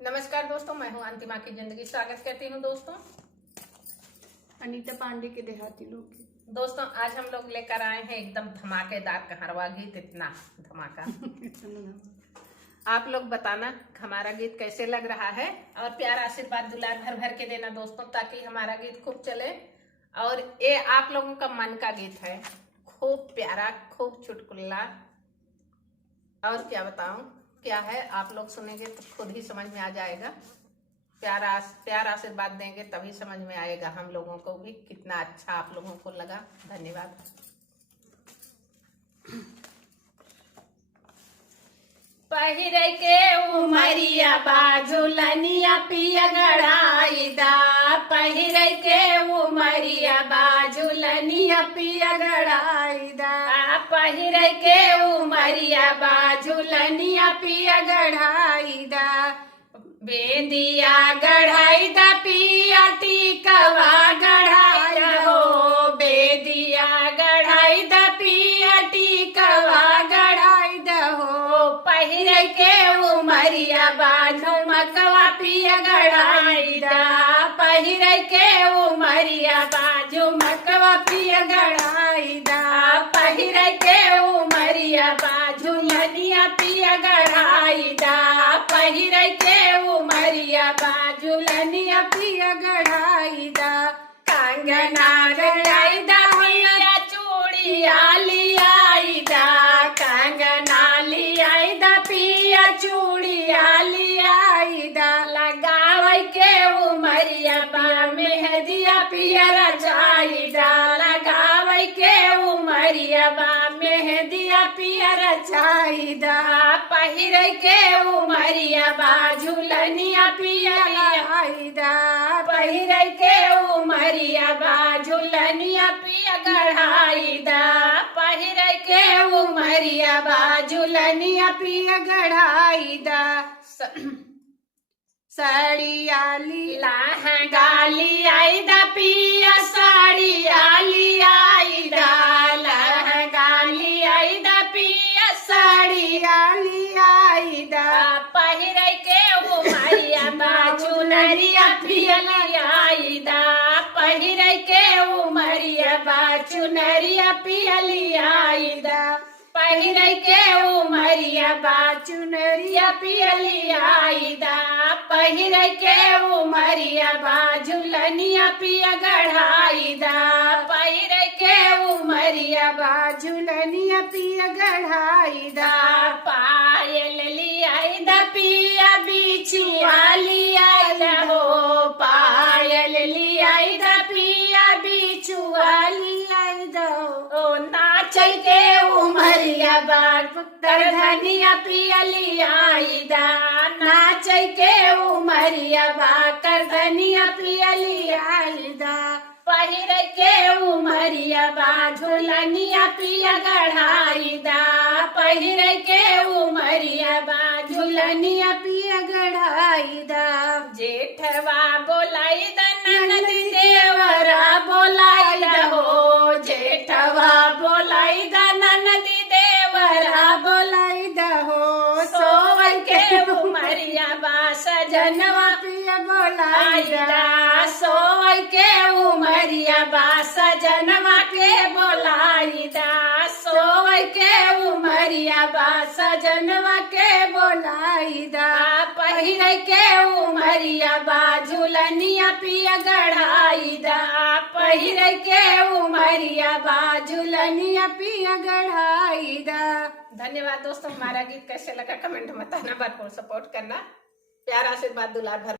नमस्कार दोस्तों, मैं हूं अंतिमा की जिंदगी। स्वागत करती हूं दोस्तों अनीता पांडे के देहाती लोग। दोस्तों आज हम लोग लेकर आए हैं एकदम धमाकेदार कहरवा गीत। इतना धमाका आप लोग बताना हमारा गीत कैसे लग रहा है और प्यार आशीर्वाद दुलार भर भर के देना दोस्तों, ताकि हमारा गीत खूब चले। और ये आप लोगों का मन का गीत है, खूब प्यारा, खूब चुटकुला। और क्या बताऊं क्या है, आप लोग सुनेंगे तो खुद ही समझ में आ जाएगा। प्यार आशीर्वाद देंगे तभी समझ में आएगा हम लोगों को भी कितना अच्छा आप लोगों को लगा। धन्यवाद। पहिरे के उमरिया बाजुलनिया पिया गड़ाईदा, पहिरे के उमरिया बाजुलनिया पिया गड़ाईदा, पहिरे के उमरिया बाजुलनिया पिया गड़ाईदा, बेदिया गढ़ाईदा पिया टीकवा गढ़ाईदा हो, बेदिया गढ़ाईदा पिया टीकवा गढ़ाईदा हो, पहिरे के उमरिया बाजू मकवा पिया गढ़ाईदा, पहिरे के उमरिया बाजू मकवा पिया गढ़ाईदा, पहिरे के उमरिया बाजू लनिया पिया गढ़ाईदा, पहिरे के उमरिया बाजू लनिया पिया गढ़ाईदा, कंगना गढ़ाईदा पिया चूड़िया लियाईदा, कंगना लियाईदा पिया चूड़िया लियाईदा, लगावै के उमरिया बा मेहदिया पिया रचाईदा, लगावै के उमरिया बा मेहदिया पिया रचाईदा, पहिरे के उमरिया बाजू लनिया पिया गढ़ाईदा, पहिरे के उमरिया बाजू लनिया पिया गढ़ाईदा, पहिरे के उमरिया बाजू लनिया पिया गढ़ाईदा, साड़िया लहंगा लियाईदा पिया साड़िया लियाईदा, लहंगा लियाईदा पिया साड़िया लियाईदा, पहिरे के उमरिया बाजू नरिया पिया लियाईदा, पहिरे के उमरिया बाजू नरिया पिया लियाईदा, पहिरे के उमरिया बाजू नरिया पिया लियाईदा, पहिरे के उमरिया बाजू लनिया पिया गढ़ाईदा, पहिरे के उमरिया बाजू लनिया पिया गढ़ाईदा, पायल लियाईदा पिया बिछिया लियाईदा हो, पायल लियाईदा पिया बिछुआ लियाईदा हो, नाचै के उमरिया बाजू करधनिया पिया लियाईदा, नाचै के उमरिया बा करधनिया पिया लियाईदा, पहिरे के उमरिया बाजू लनिया पिया गढ़ाईदा, पहिरे के उमरिया बाजू लनिया पिया गढ़ाईदा, जेठवा बोलाईदा ननद देवरा बोलाईदा हो, जेठवा बोलाईदा ननद देवरा बोलाईदा हो, सोवै के उमरिया बा सजनवा पिया बोलाईदा, सोवै के उमरिया बा सजनवा के बोलाईदा, सोवै के उमरिया बा सजनवा के बोलाईदा, पहिरे के उमरिया बाजू लनिया पिया गढ़ाईदा, पहिरे के उमरिया बाजू लनिया पिया गढ़ाईदा। धन्यवाद दोस्तों, हमारा गीत कैसे लगा कमेंट में बताना, भरपूर सपोर्ट करना, प्यार आशीर्वाद दुलार भर